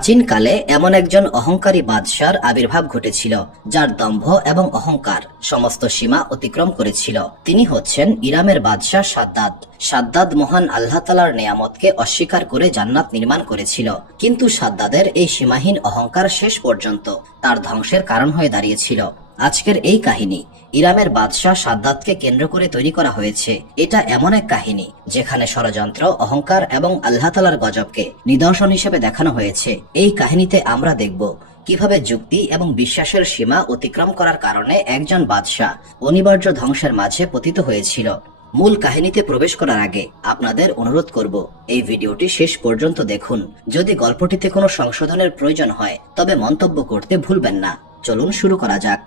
প্রাচীনকালে এমন একজন অহংকারী বাদশার আবির্ভাব ঘটেছিল যার দম্ভ এবং অহংকার সমস্ত সীমা অতিক্রম করেছিল। তিনি হচ্ছেন ইরামের বাদশাহ সাদ্দাদ। সাদ্দাদ মহান আল্লাহ তাআলার নেয়ামতকে অস্বীকার করে জান্নাত নির্মাণ করেছিল, কিন্তু সাদ্দাদের এই সীমাহীন অহংকার শেষ পর্যন্ত তার ধ্বংসের কারণ হয়ে দাঁড়িয়েছিল। আজকের এই কাহিনী ইরামের বাদশাহ সাদ্দাতকে কেন্দ্র করে তৈরি করা হয়েছে। এটা এমন এক কাহিনী যেখানে ষড়যন্ত্র, অহংকার এবং আল্লাহ তাআলার গজবকে নিদর্শন হিসেবে দেখানো হয়েছে। এই কাহিনীতে আমরা দেখব কিভাবে যুক্তি এবং বিশ্বাসের সীমা অতিক্রম করার কারণে একজন বাদশাহ অনিবার্য ধ্বংসের মাঝে পতিত হয়েছিল। মূল কাহিনীতে প্রবেশ করার আগে আপনাদের অনুরোধ করব, এই ভিডিওটি শেষ পর্যন্ত দেখুন। যদি গল্পটিতে কোনো সংশোধনের প্রয়োজন হয় তবে মন্তব্য করতে ভুলবেন না। চলুন শুরু করা যাক।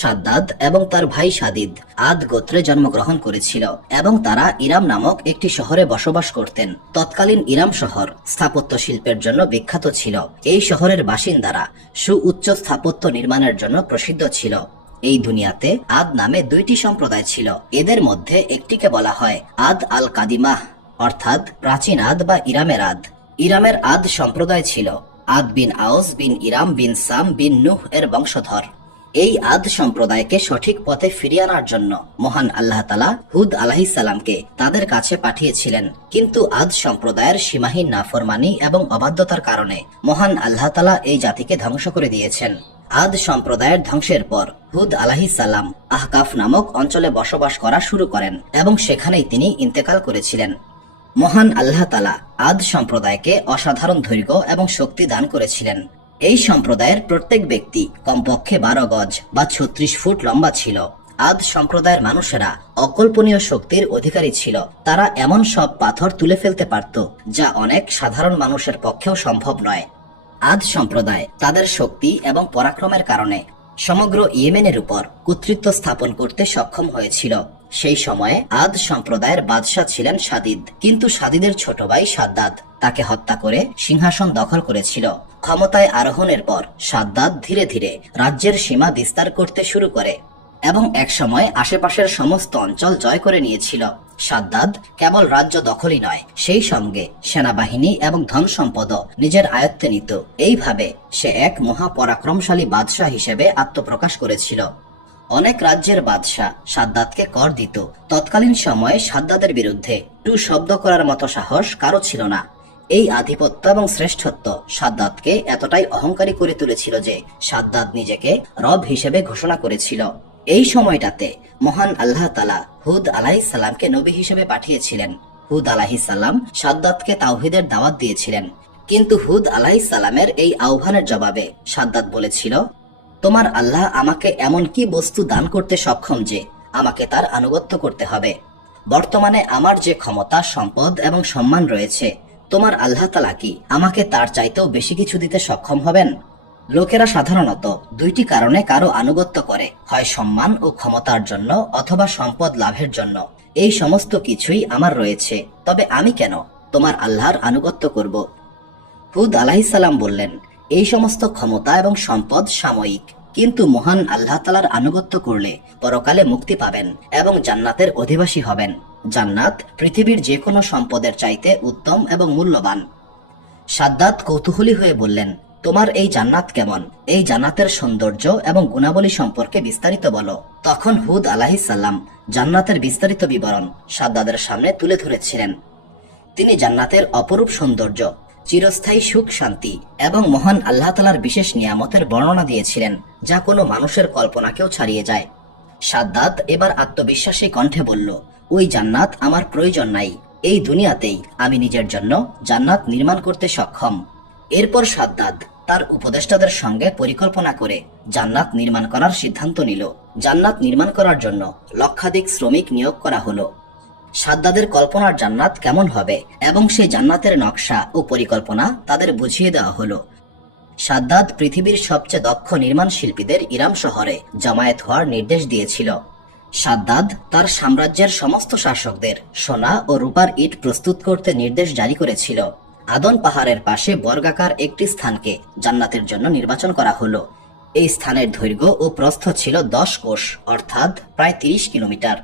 সাদ্দাদ এবং তার ভাই সাদিদ আদ গোত্রে জন্মগ্রহণ করেছিল এবং তারা ইরাম নামক একটি শহরে বসবাস করতেন। তৎকালীন ইরাম শহর স্থাপত্য শিল্পের জন্য বিখ্যাত ছিল। এই শহরের বাসিন্দারা সুউচ্চ স্থাপত্য নির্মাণের জন্য প্রসিদ্ধ ছিল। এই দুনিয়াতে আদ নামে দুইটি সম্প্রদায় ছিল। এদের মধ্যে একটিকে বলা হয় আদ আল কাদিমাহ, অর্থাৎ প্রাচীন আদ বা ইরামের আদ। ইরামের আদ সম্প্রদায় ছিল আদ বিন আওস বিন ইরাম বিন সাম বিন নুহ এর বংশধর। এই আদ সম্প্রদায়কে সঠিক পথে ফিরিয়ে আনার জন্য মহান আল্লাহ তাআলা হুদ আলাইহিস সালামকে তাদের কাছে পাঠিয়েছিলেন, কিন্তু আদ সম্প্রদায়ের সীমাহীন নাফরমানি এবং অবাধ্যতার কারণে মহান আল্লাহ তাআলা এই জাতিকে ধ্বংস করে দিয়েছেন। আদ সম্প্রদায়ের ধ্বংসের পর হুদ আলাইহিস সালাম আহকাফ নামক অঞ্চলে বসবাস করা শুরু করেন এবং সেখানেই তিনি ইন্তেকাল করেছিলেন। মহান আল্লাহ তাআলা আদ সম্প্রদায়কে অসাধারণ ধৈর্য এবং শক্তি দান করেছিলেন। এই সম্প্রদায়ের প্রত্যেক ব্যক্তি কমপক্ষে 12 গজ বা 36 ফুট লম্বা ছিল। আদ সম্প্রদায়ের মানুষেরা অকল্পনীয় শক্তির অধিকারী ছিল। তারা এমন সব পাথর তুলে ফেলতে পারত যা অনেক সাধারণ মানুষের পক্ষেও সম্ভব নয়। আদ সম্প্রদায় তাদের শক্তি এবং পরাক্রমের কারণে সমগ্র ইয়েমেনের উপর কর্তৃত্ব স্থাপন করতে সক্ষম হয়েছিল। সেই সময়ে আদ সম্প্রদায়ের বাদশাহ ছিলেন সাদিদ, কিন্তু সাদিদের ছোট ভাই সাদ্দাদ তাকে হত্যা করে সিংহাসন দখল করেছিল। ক্ষমতায় আরোহণের পর সাদ্দাদ ধীরে ধীরে রাজ্যের সীমা বিস্তার করতে শুরু করে এবং একসময় আশেপাশের সমস্ত অঞ্চল জয় করে নিয়েছিল। সাদ্দাদ কেবল রাজ্য দখলই নয়, সেই সঙ্গে সেনাবাহিনী এবং ধন সম্পদও নিজের আয়ত্তে নিত। এইভাবে সে এক মহাপরাক্রমশালী বাদশাহ হিসেবে আত্মপ্রকাশ করেছিল। অনেক রাজ্যের বাদশাহ সাদ্দাদকে কর দিত। তৎকালীন সময়ে সাদ্দাদের বিরুদ্ধে টু শব্দ করার মতো সাহস কারো ছিল না। এই আধিপত্য এবং শ্রেষ্ঠত্ব সাদ্দাদকে এতটাই অহংকারী করে তুলেছিল যে সাদ্দাদ নিজেকে রব হিসেবে ঘোষণা করেছিল। এই সময়টাতে মহান আল্লাহ তাআলা হুদ আলাইহিস সালামকে নবী হিসেবে পাঠিয়েছিলেন। হুদ আলাইহিস সালাম সাদ্দাদকে তাওহীদের দাওয়াত দিয়েছিলেন, কিন্তু হুদ আলাইহিস সালামের এই আহ্বানের জবাবে সাদ্দাদ বলেছিল, তোমার আল্লাহ আমাকে এমন কি বস্তু দান করতে সক্ষম যে আমাকে তার আনুগত্য করতে হবে? বর্তমানে আমার যে ক্ষমতা, সম্পদ এবং সম্মান রয়েছে, তোমার আল্লাহ তাআলা কি আমাকে তার চাইতেও বেশি কিছু দিতে সক্ষম হবেন? লোকেরা সাধারণত দুইটি কারণে কারো আনুগত্য করে, হয় সম্মান ও ক্ষমতার জন্য অথবা সম্পদ লাভের জন্য। এই সমস্ত কিছুই আমার রয়েছে, তবে আমি কেন তোমার আল্লাহর আনুগত্য করব? হুদ আলাইহিস সালাম বললেন, এই সমস্ত ক্ষমতা এবং সম্পদ সাময়িক, কিন্তু মহান আল্লাহ তাআলার আনুগত্য করলে পরকালে মুক্তি পাবেন এবং জান্নাতের অধিবাসী হবেন। জান্নাত পৃথিবীর যে কোনো সম্পদের চাইতে উত্তম এবং মূল্যবান। সাদ্দাদ কৌতূহলী হয়ে বললেন, তোমার এই জান্নাত কেমন? এই জান্নাতের সৌন্দর্য এবং গুণাবলী সম্পর্কে বিস্তারিত বলো। তখন হুদ আলাইহিস সালাম জান্নাতের বিস্তারিত বিবরণ সাদ্দাদের সামনে তুলে ধরেছিলেন। তিনি জান্নাতের অপরূপ সৌন্দর্য, চিরস্থায়ী সুখ শান্তি এবং মহান আল্লাহ তাআলার বিশেষ নিয়ামতের বর্ণনা দিয়েছিলেন, যা কোনো মানুষের কল্পনাকেও ছাড়িয়ে যায়। সাদ্দাদ এবার আত্মবিশ্বাসী কণ্ঠে বলল, ওই জান্নাত আমার প্রয়োজন নাই। এই দুনিয়াতেই আমি নিজের জন্য জান্নাত নির্মাণ করতে সক্ষম। এরপর সাদ্দাদ তার উপদেষ্টাদের সঙ্গে পরিকল্পনা করে জান্নাত নির্মাণ করার সিদ্ধান্ত নিল। জান্নাত নির্মাণ করার জন্য লক্ষাধিক শ্রমিক নিয়োগ করা হলো। সাদ্দাদের কল্পনার জান্নাত কেমন হবে এবং সেই জান্নাতের নকশা ও পরিকল্পনা তাদের বুঝিয়ে দেওয়া হলো। সাদ্দাদ পৃথিবীর সবচেয়ে দক্ষ নির্মাণ শিল্পীদের ইরাম শহরে জমায়েত হওয়ার নির্দেশ দিয়েছিল। সাদ্দাদ তার সাম্রাজ্যের সমস্ত শাসকদের সোনা ও রূপার ইট প্রস্তুত করতে নির্দেশ জারি করেছিল। আদন পাহাড়ের পাশে বর্গাকার একটি স্থানকে জান্নাতের জন্য নির্বাচন করা হলো। এই স্থানের দৈর্ঘ্য ও প্রস্থ ছিল 10 কোষ, অর্থাৎ প্রায় 30 কিলোমিটার।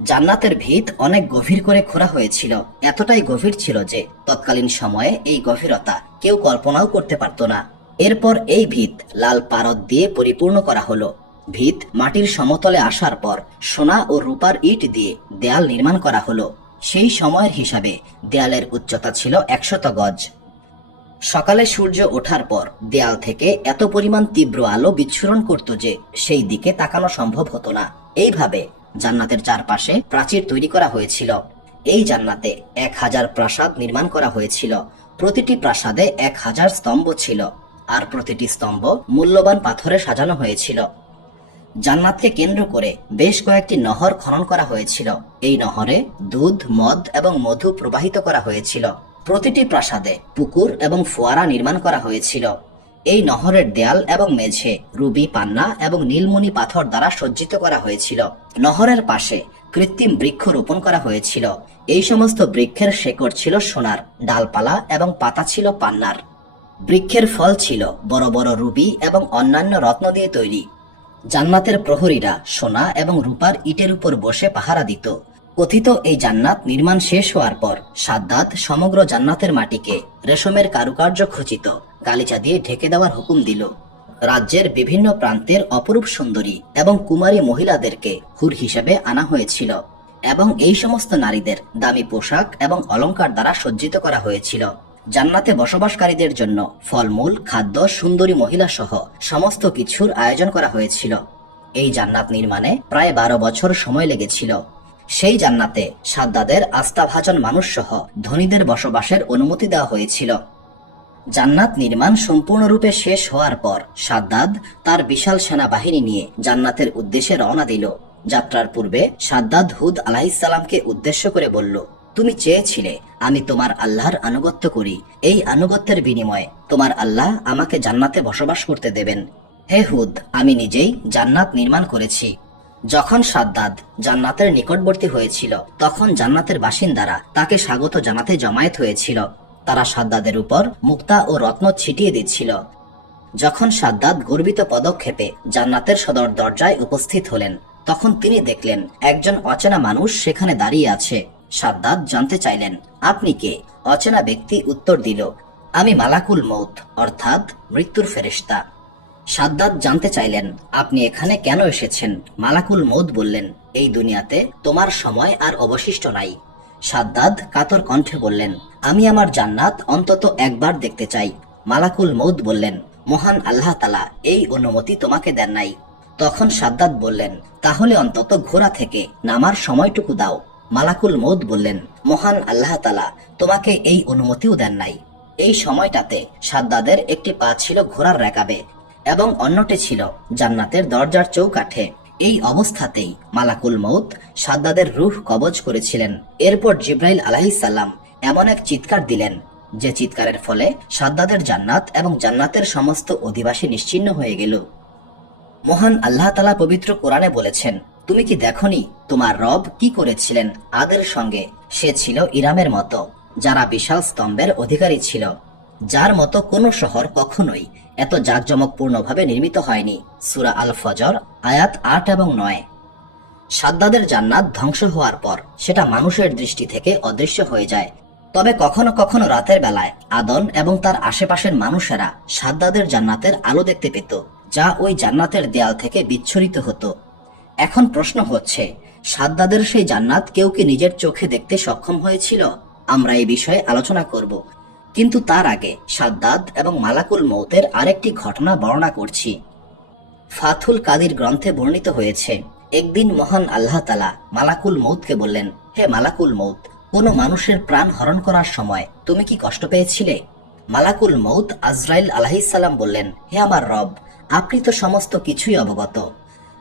জান্নাতের ভিত অনেক গভীর করে খোঁড়া হয়েছিল, এতটাই গভীর ছিল যে তৎকালীন সময়ে এই গভীরতা কেউ কল্পনাও করতে পারত না। এরপর এই ভিত লাল পারদ দিয়ে পরিপূর্ণ করা হলো। ভিত মাটির সমতলে আসার পর সোনা ও রূপার ইট দিয়ে দেয়াল নির্মাণ করা হলো। সেই সময়ের হিসাবে দেয়ালের উচ্চতা ছিল 100 গজ। সকালে সূর্য ওঠার পর দেয়াল থেকে এত পরিমাণ তীব্র আলো বিচ্ছুরণ করত যে সেই দিকে তাকানো সম্ভব হতো না। এইভাবে জান্নাতের চারপাশে প্রাচীর তৈরি করা হয়েছিল। এই জান্নাতে 1000 প্রাসাদ নির্মাণ করা হয়েছিল। প্রতিটি প্রাসাদে 1000 স্তম্ভ ছিল, আর প্রতিটি স্তম্ভ মূল্যবান পাথরে সাজানো হয়েছিল। জান্নাতকে কেন্দ্র করে বেশ কয়েকটি নহর খনন করা হয়েছিল। এই নহরে দুধ, মদ এবং মধু প্রবাহিত করা হয়েছিল। প্রতিটি প্রাসাদে পুকুর এবং ফোয়ারা নির্মাণ করা হয়েছিল। এই নহরের দেয়াল এবং মেঝে রুবি, পান্না এবং নীলমণি পাথর দ্বারা সজ্জিত করা হয়েছিল। নহরের পাশে কৃত্রিম বৃক্ষ রোপণ করা হয়েছিল। এই সমস্ত বৃক্ষের শেকড় ছিল সোনার, ডালপালা এবং পাতা ছিল পান্নার। বৃক্ষের ফল ছিল বড় বড় রুবি এবং অন্যান্য রত্ন দিয়ে তৈরি। জান্নাতের প্রহরীরা সোনা এবং রূপার ইটের উপর বসে পাহারা দিত। কথিত এই জান্নাত নির্মাণ শেষ হওয়ার পর সাদ্দাত সমগ্র জান্নাতের মাটিকে রেশমের কারুকার্য খচিত গালিচা দিয়ে ঢেকে দেওয়ার হুকুম দিল। রাজ্যের বিভিন্ন প্রান্তের অপরূপ সুন্দরী এবং কুমারী মহিলাদেরকে হুর হিসেবে আনা হয়েছিল, এবং এই সমস্ত নারীদের দামি পোশাক এবং অলংকার দ্বারা সজ্জিত করা হয়েছিল। জান্নাতে বসবাসকারীদের জন্য ফলমূল, খাদ্য, সুন্দরী মহিলা সহ সমস্ত কিছুর আয়োজন করা হয়েছিল। এই জান্নাত নির্মাণে প্রায় 12 বছর সময় লেগেছিল। সেই জান্নাতে সাদ্দাদের আস্থাভাজন মানুষ সহ ধনীদের বসবাসের অনুমতি দেওয়া হয়েছিল। জান্নাত নির্মাণ সম্পূর্ণরূপে শেষ হওয়ার পর সাদ্দাদ তার বিশাল সেনাবাহিনী নিয়ে জান্নাতের উদ্দেশ্যে রওনা দিল। যাত্রার পূর্বে সাদ্দাদ হুদ আলাইহিসসালামকে উদ্দেশ্য করে বলল, তুমি চেয়েছিলে আমি তোমার আল্লাহর আনুগত্য করি। এই আনুগত্যের বিনিময়ে তোমার আল্লাহ আমাকে জান্নাতে বসবাস করতে দেবেন। হে হুদ, আমি নিজেই জান্নাত নির্মাণ করেছি। যখন সাদ্দাদ জান্নাতের নিকটবর্তী হয়েছিল তখন জান্নাতের বাসিন্দারা তাকে স্বাগত জানাতে জমায়েত হয়েছিল। তারা সাদ্দাদের উপর মুক্তা ও রত্ন ছিটিয়ে দিচ্ছিল। যখন সাদ্দাদ গর্বিত পদক্ষেপে জান্নাতের সদর দরজায় উপস্থিত হলেন তখন তিনি দেখলেন একজন অচেনা মানুষ সেখানে দাঁড়িয়ে আছে। সাদ্দাদ জানতে চাইলেন, আপনি কে? অচেনা ব্যক্তি উত্তর দিল, আমি মালাকুল মউত, অর্থাৎ মৃত্যুর ফেরেশতা। সাদ্দাদ জানতে চাইলেন, আপনি এখানে কেন এসেছেন? মালাকুল মউত বললেন, এই দুনিয়াতে তোমার সময় আর অবশিষ্ট নাই। সাদ্দাদ কাতর কণ্ঠে বললেন, আমি আমার জান্নাত অন্তত একবার দেখতে চাই। মালাকুল মউত বললেন, মহান আল্লাহ তাআলা এই অনুমতি তোমাকে দেন নাই। তখন সাদ্দাদ বললেন, তাহলে অন্তত ঘোড়া থেকে নামার সময়টুকু দাও। মালাকুল মউত বললেন, মহান আল্লাহ তাআলা তোমাকে এই অনুমতিও দেন নাই। এই সময়টাতে সাদ্দাদের একটি পা ছিল ঘোড়ার রেকাবে এবং অন্যটি ছিল জান্নাতের দরজার চৌকাঠে। এই অবস্থাতেই মালাকুল মউত সাদ্দাদের রূহ কবজ করেছিলেন। এরপর জিব্রাইল আলাইহিসসালাম এমন এক চিৎকার দিলেন যে চিৎকারের ফলে সাদ্দাদের জান্নাত এবং জান্নাতের সমস্ত অধিবাসী নিশ্চিহ্ন হয়ে গেল। মহান আল্লাহ তাআলা পবিত্র কোরআনে বলেছেন, তুমি কি দেখনি তোমার রব কি করেছিলেন আদের সঙ্গে? সে ছিল ইরামের মতো, যারা বিশাল স্তম্ভের অধিকারী ছিল, যার মতো কোনো শহর কখনোই এত জাঁকজমকপূর্ণভাবে নির্মিত হয়নি। সূরা আল ফজর আয়াত 8 এবং 9। সাদ্দাদের জান্নাত ধ্বংস হওয়ার পর সেটা মানুষের দৃষ্টি থেকে অদৃশ্য হয়ে যায়। তবে কখনো কখনো রাতের বেলায় আদন এবং তার আশেপাশের মানুষেরা সাদ্দাদের জান্নাতের আলো দেখতে পেত, যা ওই জান্নাতের দেয়াল থেকে বিচ্ছুরিত হতো। এখন প্রশ্ন হচ্ছে, সাদ্দাদের সেই জান্নাত কেউ কি নিজের চোখে দেখতে সক্ষম হয়েছিল? আমরা এই বিষয়ে আলোচনা করব, কিন্তু তার আগে সাদ্দাদ এবং মালাকুল মউতের আরেকটি ঘটনা বর্ণনা করছি। ফাথুল কাদির গ্রন্থে বর্ণিত হয়েছে, একদিন মহান আল্লাহ তাআলা মালাকুল মউতকে বললেন, হে মালাকুল মউত, কোনো মানুষের প্রাণ হরণ করার সময় তুমি কি কষ্ট পেয়েছিলে? মালাকুল মউত আজরাইল আলাইহিসসালাম বললেন, হে আমার রব, আপনি তো সমস্ত কিছুই অবগত।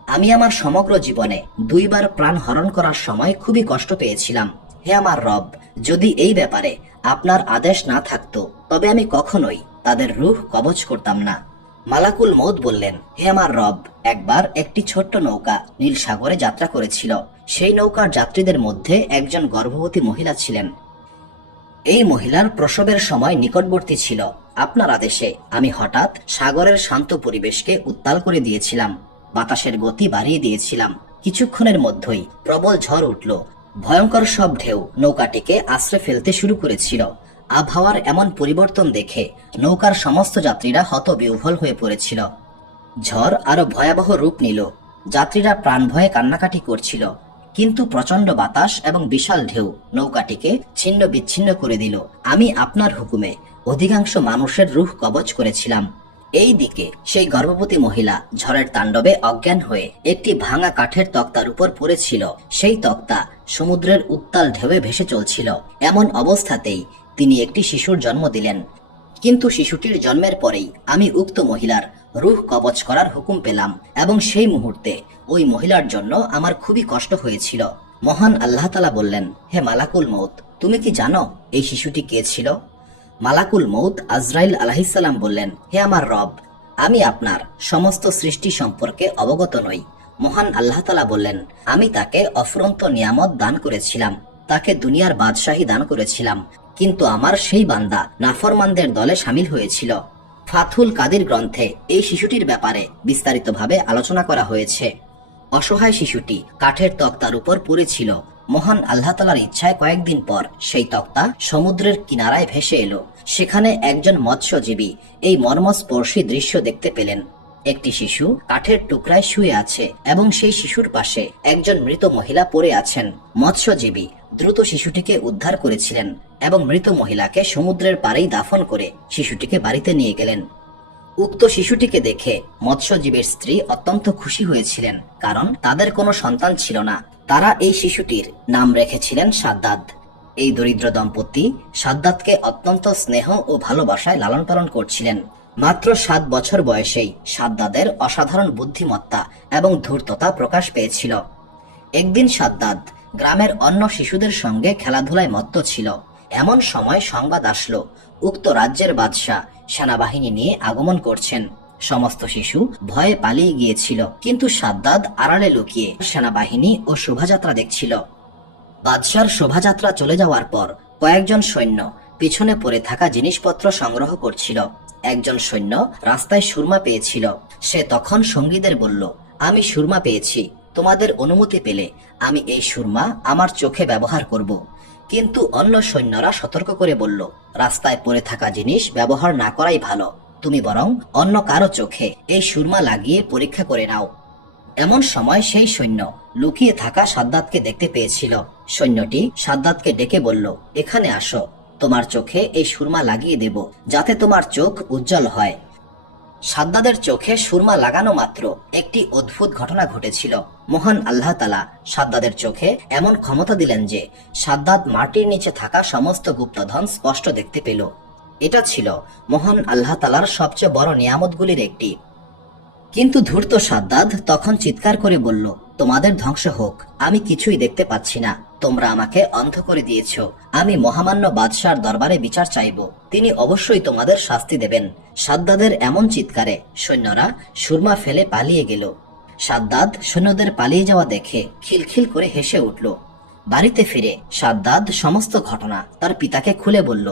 আমি আমার সমগ্র জীবনে 2 বার প্রাণ হরণ করার সময় খুবই কষ্ট পেয়েছিলাম। হে আমার রব, যদি এই ব্যাপারে আপনার আদেশ না থাকতো তবে আমি কখনোই তাদের রূহ কবজ করতাম না। মালাকুল মউত বললেন, হে আমার রব, একবার একটি ছোট্ট নৌকা নীল সাগরে যাত্রা করেছিল। সেই নৌকার যাত্রীদের মধ্যে একজন গর্ভবতী মহিলা ছিলেন। এই মহিলার প্রসবের সময় নিকটবর্তী ছিল। আপনার আদেশে আমি হঠাৎ সাগরের শান্ত পরিবেশকে উত্তাল করে দিয়েছিলাম, বাতাসের গতি বাড়িয়ে দিয়েছিলাম, কিছুক্ষণের মধ্যেই প্রবল ঝড় উঠল। ভয়ঙ্কর সব ঢেউ নৌকাটিকে আশ্রে ফেলতে শুরু করেছিল। আবহাওয়ার এমন পরিবর্তন দেখে নৌকার সমস্ত যাত্রীরা হতবিহ্বল হয়ে পড়েছিল। ঝড় আরো ভয়াবহ রূপ নিল। যাত্রীরা প্রাণ ভয়ে কান্নাকাটি করছিল, কিন্তু প্রচন্ড বাতাস এবং বিশাল ঢেউ নৌকাটিকে ছিন্ন বিচ্ছিন্ন করে দিল। আমি আপনার হুকুমে অধিকাংশ মানুষের রূহ কবচ করেছিলাম। এই দিকে সেই গর্ভবতী মহিলা ঝড়ের তাণ্ডবে অজ্ঞান হয়ে একটি ভাঙা কাঠের তক্তার উপর পড়েছিল। সেই তক্তা সমুদ্রের উত্তাল ঢেউয়ে ভেসে চলছিল। এমন অবস্থাতেই তিনি একটি শিশুর জন্ম দিলেন। কিন্তু শিশুটির জন্মের পরেই আমি উক্ত মহিলার রূহ কবচ করার হুকুম পেলাম, এবং সেই মুহূর্তে ওই মহিলার জন্য আমার খুবই কষ্ট হয়েছিল। মহান আল্লাহ তাআলা বললেন, হে মালাকুল মউত, তুমি কি জানো এই শিশুটি কে ছিল? মালাকুল মউত আজরাইল আলাইহিসসালাম বললেন, হে আমার রব, আমি আপনার সমস্ত সৃষ্টি সম্পর্কে অবগত নই। মহান আল্লাহ তাআলা বললেন, আমি তাকে অফুরন্ত নিয়ামত দান করেছিলাম, তাকে দুনিয়ার বাদশাহী দান করেছিলাম, কিন্তু আমার সেই বান্দা নাফরমানদের দলে শামিল হয়েছিল। ফাথুল কাদির গ্রন্থে এই শিশুটির ব্যাপারে বিস্তারিতভাবে আলোচনা করা হয়েছে। অসহায় শিশুটি কাঠের তক্তার উপর পড়েছিল। মহান আল্লাহ তাআলার ইচ্ছায় কয়েকদিন পর সেই তক্তা সমুদ্রের কিনারায় ভেসে এলো। সেখানে একজন মৎস্যজীবী এই মর্মস্পর্শী দৃশ্য দেখতে পেলেন। একটি শিশু কাঠের টুকরায় শুয়ে আছে এবং সেই শিশুর পাশে একজন মৃত মহিলা পড়ে আছেন। মৎস্যজীবী দ্রুত শিশুটিকে উদ্ধার করেছিলেন এবং মৃত মহিলাকে সমুদ্রের পাড়েই দাফন করে শিশুটিকে বাড়িতে নিয়ে গেলেন। উক্ত শিশুটিকে দেখে মৎস্যজীবীর স্ত্রী অত্যন্ত খুশি হয়েছিলেন, কারণ তাদের কোনো সন্তান ছিল না। তারা এই শিশুটির নাম রেখেছিলেন সাদ্দাদ। এই দরিদ্র দম্পতি সাদ্দাদকে অত্যন্ত স্নেহ ও ভালোবাসায় লালন পালন করছিলেন। মাত্র 7 বছর বয়সেই সাদ্দাদের অসাধারণ বুদ্ধিমত্তা এবং ধূর্ততা প্রকাশ পেয়েছিল। একদিন সাদ্দাদ গ্রামের অন্য শিশুদের সঙ্গে খেলাধুলায় মত্ত ছিল। এমন সময় সংবাদ আসলো, উক্ত রাজ্যের বাদশাহ সেনাবাহিনী নিয়ে আগমন করছেন। সমস্ত শিশু ভয়ে পালিয়ে গিয়েছিল, কিন্তু সাদ্দাদ আড়ালে লুকিয়ে সেনাবাহিনী ও শোভাযাত্রা দেখছিল। বাদশার শোভাযাত্রা চলে যাওয়ার পর কয়েকজন সৈন্য পিছনে পড়ে থাকা জিনিসপত্র সংগ্রহ করছিল। একজন সৈন্য রাস্তায় সুরমা পেয়েছিল। সে তখন সঙ্গীদের বলল, আমি সুরমা পেয়েছি, তোমাদের অনুমতি পেলে আমি এই সুরমা আমার চোখে ব্যবহার করব। কিন্তু অন্য সৈন্যরা সতর্ক করে বলল, রাস্তায় পড়ে থাকা জিনিস ব্যবহার না করাই ভালো, তুমি বরং অন্য কারো চোখে এই সুরমা লাগিয়ে পরীক্ষা করে নাও। এমন সময় সেই সৈন্য লুকিয়ে থাকা সাদ্দাদকে দেখতে পেয়েছিল। সৈন্যটি সাদ্দাদকে ডেকে বলল, এখানে আসো, তোমার চোখে এই সুরমা লাগিয়ে দেব, যাতে তোমার চোখ উজ্জ্বল হয়। সাদ্দাদের চোখে সুরমা লাগানো মাত্র একটি অদ্ভুত ঘটনা ঘটেছিল। মহান আল্লাহ তাআলা সাদ্দাদের চোখে এমন ক্ষমতা দিলেন যে সাদ্দাদ মাটির নিচে থাকা সমস্ত গুপ্তধন স্পষ্ট দেখতে পেল। এটা ছিল মহান আল্লাহ তাআলার সবচেয়ে বড় নিয়ামতগুলির একটি। কিন্তু ধূর্ত সাদ্দাদ তখন চিৎকার করে বলল, তোমাদের ধ্বংস হোক, আমি কিছুই দেখতে পাচ্ছি না, তোমরা আমাকে অন্ধ করে দিয়েছ। আমি মহামান্য বাদশার দরবারে বিচার চাইব, তিনি অবশ্যই তোমাদের শাস্তি দেবেন। সাদ্দাদের এমন চিৎকারে সৈন্যরা সুরমা ফেলে পালিয়ে গেল। সাদ্দাদ সৈন্যদের পালিয়ে যাওয়া দেখে খিলখিল করে হেসে উঠল। বাড়িতে ফিরে সাদ্দাদ সমস্ত ঘটনা তার পিতাকে খুলে বলল।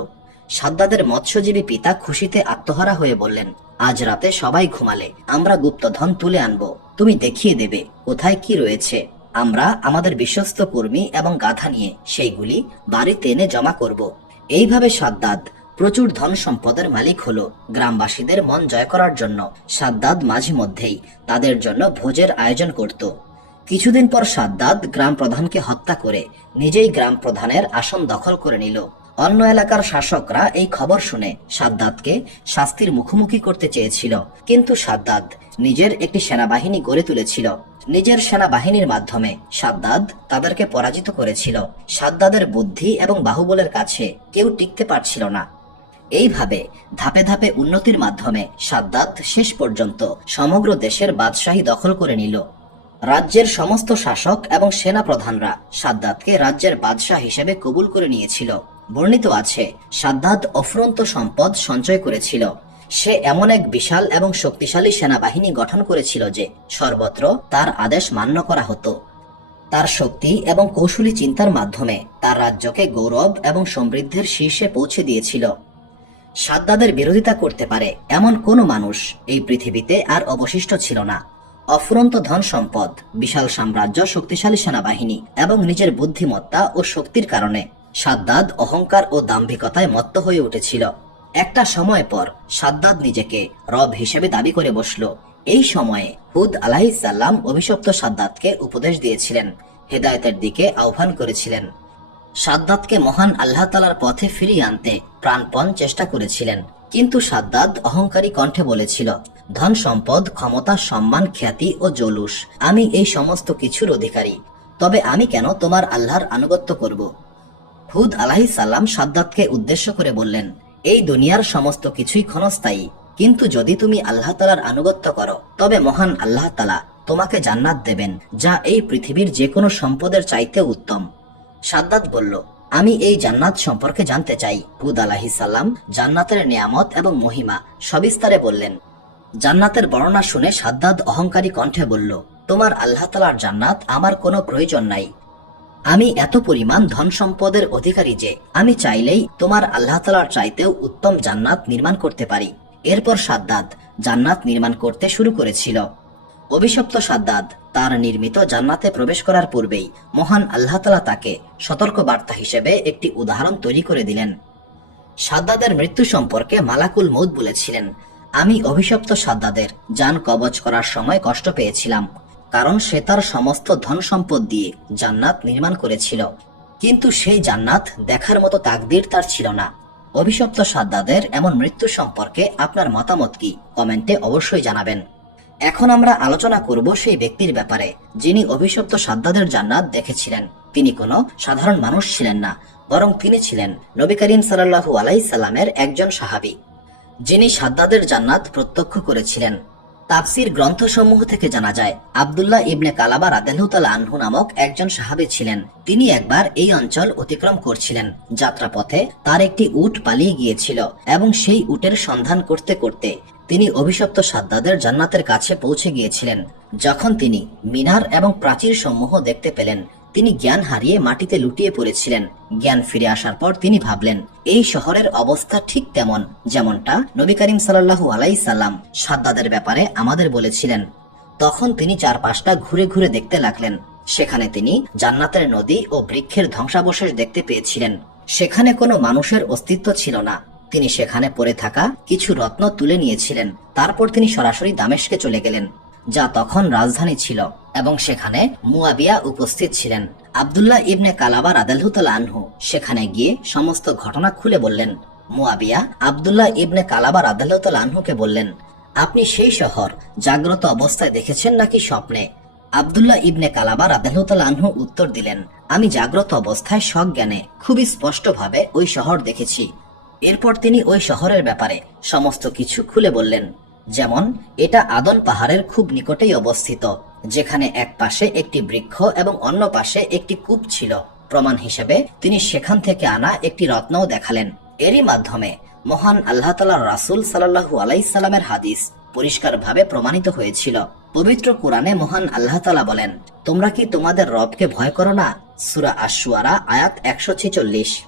সাদ্দাদের মৎস্যজীবী পিতা খুশিতে আত্মহারা হয়ে বললেন, আজ রাতে সবাই ঘুমালে আমরা গুপ্তধন তুলে আনবো, তুমি দেখিয়ে দেবে কোথায় কি রয়েছে। আমরা আমাদের বিশ্বস্ত কর্মী এবং গাধা নিয়ে সেইগুলি বাড়িতে এনে জমা করব। এইভাবে সাদ্দাদ প্রচুর ধন সম্পদের মালিক হলো। গ্রামবাসীদের মন জয় করার জন্য সাদ্দাদ মাঝে মধ্যেই তাদের জন্য ভোজের আয়োজন করত। কিছুদিন পর সাদ্দাদ গ্রাম প্রধানকে হত্যা করে নিজেই গ্রাম প্রধানের আসন দখল করে নিল। অন্য এলাকার শাসকরা এই খবর শুনে সাদ্দাদকে শাস্তির মুখোমুখি করতে চেয়েছিল, কিন্তু সাদ্দাদ নিজের একটি সেনাবাহিনী গড়ে তুলেছিল। নিজের সেনাবাহিনীর মাধ্যমে সাদ্দাদ তাদেরকে পরাজিত করেছিল। সাদ্দাদের বুদ্ধি এবং বাহুবলের কাছে কেউ টিকতে পারছিল না। এইভাবে ধাপে ধাপে উন্নতির মাধ্যমে সাদ্দাদ শেষ পর্যন্ত সমগ্র দেশের বাদশাহী দখল করে নিল। রাজ্যের সমস্ত শাসক এবং সেনা প্রধানরা সাদ্দাদকে রাজ্যের বাদশাহ হিসেবে কবুল করে নিয়েছিল। বর্ণিত আছে, সাদ্দাদ অফুরন্ত সম্পদ সঞ্চয় করেছিল। সে এমন এক বিশাল এবং শক্তিশালী সেনাবাহিনী গঠন করেছিল যে সর্বত্র তার আদেশ মান্য করা হতো। তার শক্তি এবং কৌশলী চিন্তার মাধ্যমে তার রাজ্যকে গৌরব এবং সমৃদ্ধির শীর্ষে পৌঁছে দিয়েছিল। সাদ্দাদের বিরোধিতা করতে পারে এমন কোনো মানুষ এই পৃথিবীতে আর অবশিষ্ট ছিল না। অফুরন্ত ধন সম্পদ, বিশাল সাম্রাজ্য, শক্তিশালী সেনাবাহিনী এবং নিজের বুদ্ধিমত্তা ও শক্তির কারণে সাদ্দাদ অহংকার ও দাম্ভিকতায় মত্ত হয়ে উঠেছিল। একটা সময় পর সাদ্দাদ নিজেকে রব হিসেবে দাবি করে বসল। এই সময়ে হুদ আলাইহিসসালাম অভিশপ্ত সাদ্দাদকে উপদেশ দিয়েছিলেন, হেদায়েতের দিকে আহ্বান করেছিলেন। সাদ্দাদকে মহান আল্লাহ তাআলার পথে ফিরিয়ে আনতে প্রাণপণ চেষ্টা করেছিলেন। কিন্তু সাদ্দাদ অহংকারী কণ্ঠে বলেছিল, ধন সম্পদ, ক্ষমতা, সম্মান, খ্যাতি ও জৌলুস, আমি এই সমস্ত কিছুর অধিকারী, তবে আমি কেন তোমার আল্লাহর আনুগত্য করব? হুদ আলাইহিসসালাম সাদ্দাদকে উদ্দেশ্য করে বললেন, এই দুনিয়ার সমস্ত কিছুই ক্ষণস্থায়ী, কিন্তু যদি তুমি আল্লাহ তাআলার আনুগত্য করো তবে মহান আল্লাহ তাআলা তোমাকে জান্নাত দেবেন, যা এই পৃথিবীর যে কোনো সম্পদের চাইতে উত্তম। সাদ্দাদ বলল, আমি এই জান্নাত সম্পর্কে জানতে চাই। হুদ আলাইহিসসালাম জান্নাতের নিয়ামত এবং মহিমা সবিস্তারে বললেন। জান্নাতের বর্ণনা শুনে সাদ্দাদ অহংকারী কণ্ঠে বলল, তোমার আল্লাহ তাআলার জান্নাত আমার কোনো প্রয়োজন নাই। আমি এত পরিমাণ ধন সম্পদের অধিকারী যে আমি চাইলেই তোমার আল্লাহ তাআলার চাইতেও উত্তম জান্নাত নির্মাণ করতে পারি। এরপর সাদ্দাদ জান্নাত নির্মাণ করতে শুরু করেছিল। অভিশপ্ত সাদ্দাদ তার নির্মিত জান্নাতে প্রবেশ করার পূর্বেই মহান আল্লাহ তাআলা তাকে সতর্ক বার্তা হিসেবে একটি উদাহরণ তৈরি করে দিলেন। সাদ্দাদের মৃত্যু সম্পর্কে মালাকুল মউত বলেছিলেন, আমি অভিশপ্ত সাদ্দাদের জান কবজ করার সময় কষ্ট পেয়েছিলাম, কারণ সে তার সমস্ত ধন সম্পদ দিয়ে জান্নাত নির্মাণ করেছিল, কিন্তু সেই জান্নাত দেখার মতো তাকদীর তার ছিল না। অভিশপ্ত সাদ্দাদের এমন মৃত্যু সম্পর্কে আপনার মতামত কি? কমেন্টে অবশ্যই জানাবেন। এখন আমরা আলোচনা করব সেই ব্যক্তির ব্যাপারে যিনি অভিশপ্ত সাদ্দাদের জান্নাত দেখেছিলেন। তিনি কোনো সাধারণ মানুষ ছিলেন না, বরং তিনি ছিলেন নবী করিম সাল্লাল্লাহু আলাইহি সাল্লামের একজন সাহাবী, যিনি সাদ্দাদের জান্নাত প্রত্যক্ষ করেছিলেন। তাফসির গ্রন্থসমূহ থেকে জানা যায়, আব্দুল্লাহ ইবনে কালাবা রাদিয়াল্লাহু তাআলা আনহু নামক একজন সাহাবী ছিলেন। তিনি একবার এই অঞ্চল অতিক্রম করছিলেন। যাত্রাপথে তার একটি উট পালিয়ে গিয়েছিল এবং সেই উটের সন্ধান করতে করতে তিনি অভিশপ্ত সাদ্দাদের জান্নাতের কাছে পৌঁছে গিয়েছিলেন। যখন তিনি মিনার এবং প্রাচীর সমূহ দেখতে পেলেন, তিনি জ্ঞান হারিয়ে মাটিতে লুটিয়ে পড়েছিলেন। জ্ঞান ফিরে আসার পর তিনি ভাবলেন, এই শহরের অবস্থা ঠিক তেমন যেমনটা নবী করিম সাল্লাল্লাহু আলাইহি সাল্লাম সাদ্দাদের ব্যাপারে আমাদের বলেছিলেন। তখন তিনি চারপাশটা ঘুরে ঘুরে দেখতে লাগলেন। সেখানে তিনি জান্নাতের নদী ও বৃক্ষের ধ্বংসাবশেষ দেখতে পেয়েছিলেন। সেখানে কোনো মানুষের অস্তিত্ব ছিল না। তিনি সেখানে পড়ে থাকা কিছু রত্ন তুলে নিয়েছিলেন। তারপর তিনি সরাসরি দামেস্কে চলে গেলেন, যা তখন রাজধানী ছিল, এবং সেখানে মুয়াবিয়া উপস্থিত ছিলেন। আব্দুল্লাহ ইবনে কালাবা রাদিয়াল্লাহু তাআলা আনহু সেখানে গিয়ে সমস্ত ঘটনা খুলে বললেন। মুয়াবিয়া আব্দুল্লাহ ইবনে কালাবা রাদিয়াল্লাহু তাআলা আনহুকে বললেন, আপনি সেই শহর জাগ্রত অবস্থায় দেখেছেন নাকি স্বপ্নে? আব্দুল্লাহ ইবনে কালাবা রাদিয়াল্লাহু তাআলা আনহু উত্তর দিলেন, আমি জাগ্রত অবস্থায় সজ্ঞানে খুবই স্পষ্টভাবে ওই শহর দেখেছি। এরপর তিনি ওই শহরের ব্যাপারে সমস্ত কিছু খুলে বললেন। যেমন, এটা আদন পাহাড়ের খুব নিকটেই অবস্থিত, যেখানে এক পাশে একটি বৃক্ষ এবং অন্য পাশে একটি কূপ ছিল। প্রমাণ হিসেবে তিনি সেখান থেকে আনা একটি রত্নও দেখালেন। এরই মাধ্যমে মহান আল্লাহ তাআলার রাসূল সাল্লাল্লাহু আলাইহি সাল্লামের হাদিস পরিষ্কারভাবে প্রমাণিত হয়েছিল। পবিত্র কোরআনে মহান আল্লাহ তাআলা বলেন, তোমরা কি তোমাদের রবকে ভয় করো না? সূরা আশ-শুআরা আয়াত 146।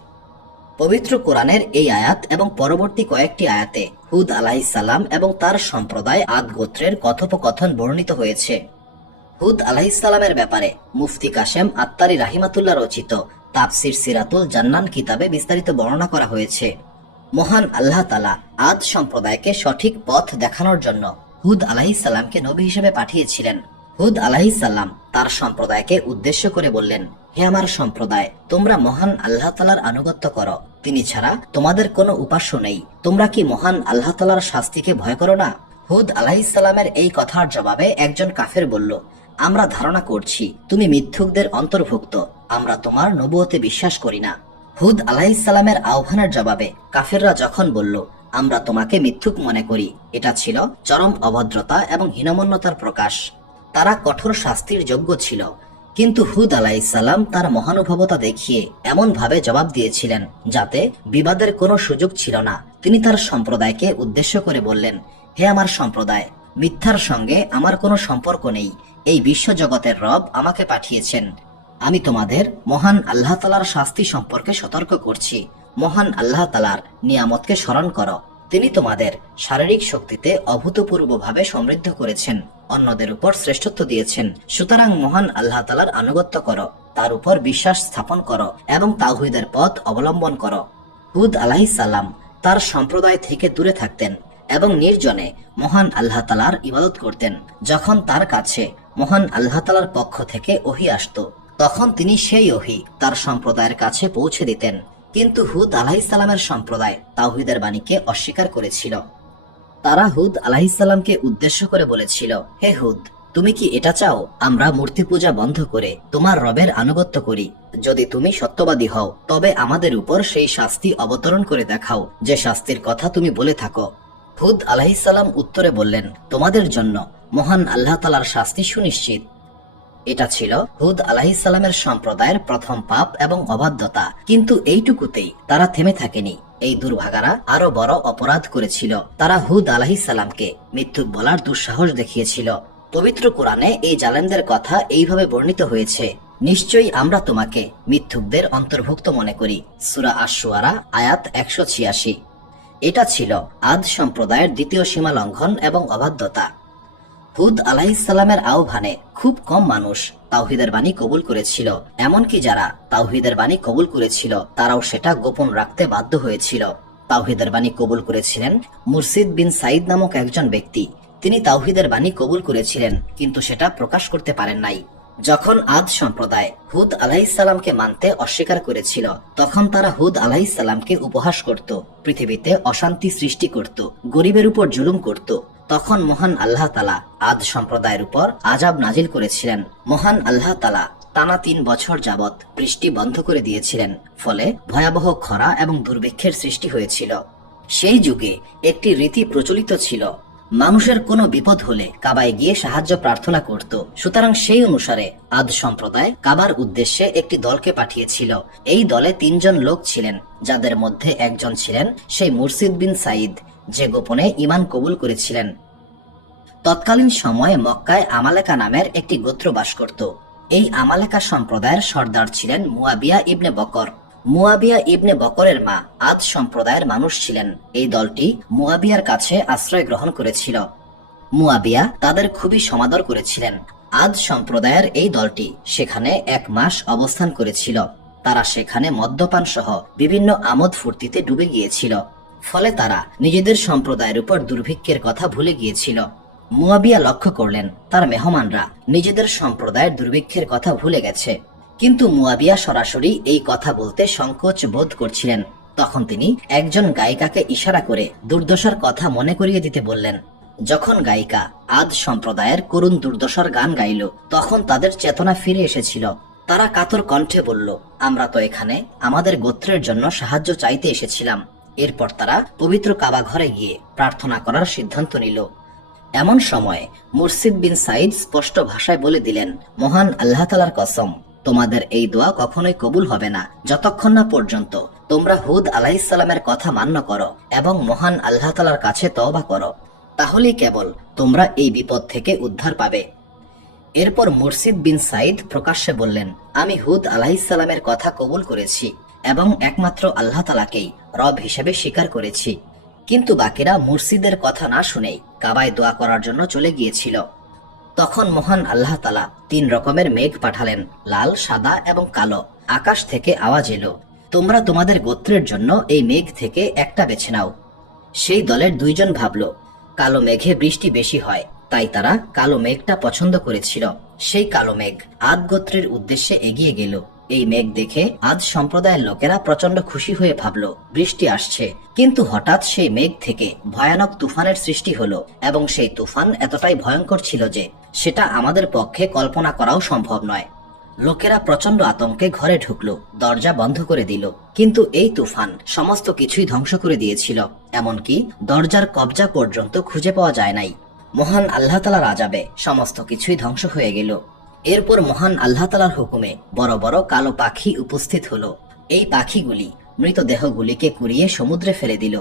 পবিত্র কোরআনের এই আয়াত এবং পরবর্তী কয়েকটি আয়াতে হুদ আলাইহিসসালাম এবং তার সম্প্রদায় আদ গোত্রের কথোপকথন বর্ণিত হয়েছে। হুদ আলাইহিসসালামের ব্যাপারে মুফতি কাশেম আত্তারি রাহিমাতুল্লাহ রচিত তাফসির সিরাতুল জান্নান কিতাবে বিস্তারিত বর্ণনা করা হয়েছে। মহান আল্লাহ তাআলা আদ সম্প্রদায়কে সঠিক পথ দেখানোর জন্য হুদ আলাইহিসসালামকে নবী হিসেবে পাঠিয়েছিলেন। হুদ আলাইহিসসালাম তার সম্প্রদায়কে উদ্দেশ্য করে বললেন, হে আমার সম্প্রদায়, তোমরা মহান আল্লাহ তাআলার আনুগত্য করো, তিনি ছাড়া তোমাদের কোনো উপাস্য নেই। তোমরা কি মহান আল্লাহ তাআলার শাস্তিকে ভয় করো না? হুদ আলাইহিসসালামের এই কথার জবাবে একজন কাফের বলল, আমরা ধারণা করছি তুমি মিথ্যুকদের অন্তর্ভুক্ত, আমরা তোমার নবুয়তে বিশ্বাস করি না। হুদ আলাইহিসসালামের আহ্বানের জবাবে কাফেররা যখন বলল, আমরা তোমাকে মিথ্যুক মনে করি, এটা ছিল চরম অভদ্রতা এবং হীনমন্যতার প্রকাশ। তারা কঠোর শাস্তির যোগ্য ছিল। কিন্তু হুদ আলাইহিসসালাম তার মহানুভবতা দেখিয়ে এমন ভাবে জবাব দিয়েছিলেন যাতে বিবাদের কোনো সুযোগ ছিল না। তিনি তার সম্প্রদায়কে উদ্দেশ্য করে বললেন, হে আমার সম্প্রদায়, মিথ্যার সঙ্গে আমার কোনো সম্পর্ক নেই। এই বিশ্বজগতের রব আমাকে পাঠিয়েছেন। আমি তোমাদের মহান আল্লাহ তাআলার শাস্তি সম্পর্কে সতর্ক করছি। মহান আল্লাহ তাআলার নিয়ামতকে স্মরণ করো। তিনি তোমাদের শারীরিক শক্তিতে অভূতপূর্বভাবে সমৃদ্ধ করেছেন। অন্যদের উপর শ্রেষ্ঠত্ব দিয়েছেন। সুতরাং মহান আল্লাহ তাআলার আনুগত্য করো, তার উপর বিশ্বাস স্থাপন করো এবং তাওহীদের পথ অবলম্বন করো। হুদ আলাইহিস সালাম তার সম্প্রদায় থেকে দূরে থাকতেন এবং নির্জনে মহান আল্লাহ তাআলার ইবাদত করতেন। যখন তার কাছে মহান আল্লাহ তাআলার পক্ষ থেকে ওহী আসতো, তখন তিনি সেই ওহী তার সম্প্রদায়ের কাছে পৌঁছে দিতেন। কিন্তু হুদ আলাইহিস সালামের সম্প্রদায় তাওহীদের বাণীকে অস্বীকার করেছিল। তারা হুদ আলাইহিস সালামকে উদ্দেশ্য করে বলেছিল, হে হুদ, তুমি কি এটা চাও আমরা মূর্তি পূজা বন্ধ করে তোমার রবের আনুগত্য করি? যদি তুমি সত্যবাদী হও তবে আমাদের উপর সেই শাস্তি অবতরণ করে দেখাও যে শাস্তির কথা তুমি বলে থাকো। হুদ আলাইহিস সালাম উত্তরে বললেন, তোমাদের জন্য মহান আল্লাহ তাআলার শাস্তি সুনিশ্চিত। এটা ছিল হুদ আলাইহিস সালামের সম্প্রদায়ের প্রথম পাপ এবং অবাধ্যতা। কিন্তু এইটুকুতেই তারা থেমে থাকেনি। এই দুর্ভাগারা আরো বড় অপরাধ করেছিল। তারা হুদ আলাইহিস সালামকে মিথ্যুক বলার দুঃসাহস দেখিয়েছিল। পবিত্র কোরআনে এই জালেমদের কথা এইভাবে বর্ণিত হয়েছে, নিশ্চয়ই আমরা তোমাকে মিথ্যুকদের অন্তর্ভুক্ত মনে করি। সূরা আশ-শুআরা আয়াত 186। এটা ছিল আদ সম্প্রদায়ের দ্বিতীয় সীমা লঙ্ঘন এবং অবাধ্যতা। হুদ আলাইহিস সালামের আহ্বানে খুব কম মানুষ তাওহীদের বাণী কবুল করেছিল। এমনকি যারা তাওহীদের বাণী কবুল করেছিল তারাও সেটা গোপন রাখতে বাধ্য হয়েছিল। তাওহীদের বাণী কবুল করেছিলেন মুরসিদ বিন সাইদ নামক একজন ব্যক্তি। তিনি তাওহীদের বাণী কবুল করেছিলেন কিন্তু সেটা প্রকাশ করতে পারেন নাই। যখন আদ সম্প্রদায় হুদ আলাইহিস সালামকে মানতে অস্বীকার করেছিল, তখন তারা হুদ আলাইহিস সালামকে উপহাস করত, পৃথিবীতে অশান্তি সৃষ্টি করত, গরিবের উপর জুলুম করত। তখন মহান আল্লাহ তাআলা আদ সম্প্রদায়ের উপর আযাব নাজিল করেছিলেন। মহান আল্লাহ তাআলা টানা 3 বছর যাবৎ বৃষ্টি বন্ধ করে দিয়েছিলেন, ফলে ভয়াবহ খরা এবং দুর্ভিক্ষের সৃষ্টি হয়েছিল। সেই যুগে একটি রীতি প্রচলিত ছিল, মানুষের কোনো বিপদ হলে কাবায় গিয়ে সাহায্য প্রার্থনা করত। সুতরাং সেই অনুসারে আদ সম্প্রদায় কাবার উদ্দেশ্যে একটি দলকে পাঠিয়েছিল। এই দলে 3 জন লোক ছিলেন, যাদের মধ্যে একজন ছিলেন সেই মুরসিদ বিন সাইদ, যে গোপনে ঈমান কবুল করেছিলেন। তৎকালীন সময়ে মক্কায় আমালেকা নামের একটি গোত্র বাস করত। এই আমালেকা সম্প্রদায়ের সর্দার ছিলেন মুয়াবিয়া ইবনে বকর। মুয়াবিয়া ইবনে বকরের মা আদ সম্প্রদায়ের মানুষ ছিলেন। এই দলটি মুয়াবিয়ার কাছে আশ্রয় গ্রহণ করেছিল। মুয়াবিয়া তাদের খুবই সমাদর করেছিলেন। আদ সম্প্রদায়ের এই দলটি সেখানে 1 মাস অবস্থান করেছিল। তারা সেখানে মদ্যপান সহ বিভিন্ন আমোদ ফুর্তিতে ডুবে গিয়েছিল। ফলে তারা নিজেদের সম্প্রদায়ের উপর দুর্ভিক্ষের কথা ভুলে গিয়েছিল। মুয়াবিয়া লক্ষ্য করলেন তার মেহমানরা নিজেদের সম্প্রদায়ের দুর্ভিক্ষের কথা ভুলে গেছে, কিন্তু মুয়াবিয়া সরাসরি এই কথা বলতে সংকোচ বোধ করছিলেন। তখন তিনি একজন গায়িকাকে ইশারা করে দুর্দশার কথা মনে করিয়ে দিতে বললেন। যখন গায়িকা আদ সম্প্রদায়ের করুণ দুর্দশার গান গাইল, তখন তাদের চেতনা ফিরে এসেছিল। তারা কাতর কণ্ঠে বলল, আমরা তো এখানে আমাদের গোত্রের জন্য সাহায্য চাইতে এসেছিলাম। এরপর তারা পবিত্র কাবা ঘরে গিয়ে প্রার্থনা করার সিদ্ধান্ত নিল। এমন সময় মুরসিদ বিন সাইদ স্পষ্ট ভাষায় বলে দিলেন, মহান আল্লাহ তাআলার কসম, তোমাদের এই দোয়া কখনোই কবুল হবে না যতক্ষণ না পর্যন্ত তোমরা হুদ আলাইহিস সালামের কথা মান্য করো এবং মহান আল্লাহ তাআলার কাছে তওবা করো। তাহলেই কেবল তোমরা এই বিপদ থেকে উদ্ধার পাবে। এরপর মুরসিদ বিন সাইদ প্রকাশ্যে বললেন, আমি হুদ আলাইহিস সালামের কথা কবুল করেছি এবং একমাত্র আল্লাহ তাআলাকেই রব হিসেবে স্বীকার করেছি। কিন্তু বাকিরা মুরসিদের কথা না শুনেই কাবায় দোয়া করার জন্য চলে গিয়েছিল। তখন মহান আল্লাহ তাআলা 3 রকমের মেঘ পাঠালেন, লাল, সাদা এবং কালো। আকাশ থেকে আওয়াজ এলো, তোমরা তোমাদের গোত্রের জন্য এই মেঘ থেকে একটা বেছে নাও। সেই দলের 2 জন ভাবল কালো মেঘে বৃষ্টি বেশি হয়, তাই তারা কালো মেঘটা পছন্দ করেছিল। সেই কালো মেঘ আদ গোত্রের উদ্দেশ্যে এগিয়ে গেল। এই মেঘ দেখে আদ সম্প্রদায়ের লোকেরা প্রচন্ড খুশি হয়ে ভাবল বৃষ্টি আসছে। কিন্তু হঠাৎ সেই মেঘ থেকে ভয়ানক তুফানের সৃষ্টি হলো এবং সেই তুফান এতটাই ভয়ঙ্কর ছিল যে সেটা আমাদের পক্ষে কল্পনা করাও সম্ভব নয়। লোকেরা প্রচন্ড আতঙ্কে ঘরে ঢুকলো, দরজা বন্ধ করে দিল। কিন্তু এই তুফান সমস্ত কিছুই ধ্বংস করে দিয়েছিল, এমনকি দরজার কবজা পর্যন্ত খুঁজে পাওয়া যায় নাই। মহান আল্লাহ তাআলার আযাবে সমস্ত কিছুই ধ্বংস হয়ে গেল। এরপর মহান আল্লাহ তাআলার হুকুমে বড় বড় কালো পাখি উপস্থিত হলো। এই পাখিগুলি মৃতদেহগুলিকে কুড়িয়ে সমুদ্রে ফেলে দিল।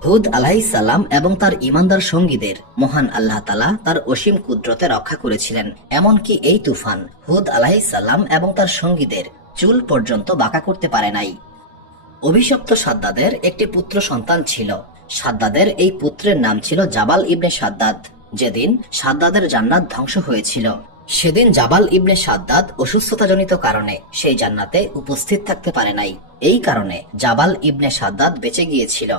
হুদ আলাইহিস সালাম এবং তার ঈমানদার সঙ্গীদের মহান আল্লাহ তাআলা তার অসীম কুদরতে রক্ষা করেছিলেন। এমনকি এই তুফান হুদ আলাইহিস সালাম এবং তার সঙ্গীদের চুল পর্যন্ত বাঁকা করতে পারে নাই। অভিশপ্ত সাদ্দাদের একটি পুত্র সন্তান ছিল। সাদ্দাদের এই পুত্রের নাম ছিল জাবাল ইবনে সাদ্দাদ। যেদিন সাদ্দাদের জান্নাত ধ্বংস হয়েছিল। সেদিন জাবাল ইবনে সাদ্দাদ অসুস্থতাজনিত কারণে সেই জান্নাতে উপস্থিত থাকতে পারে নাই। এই কারণে জাবাল ইবনে সাদ্দাদ বেঁচে গিয়েছিল।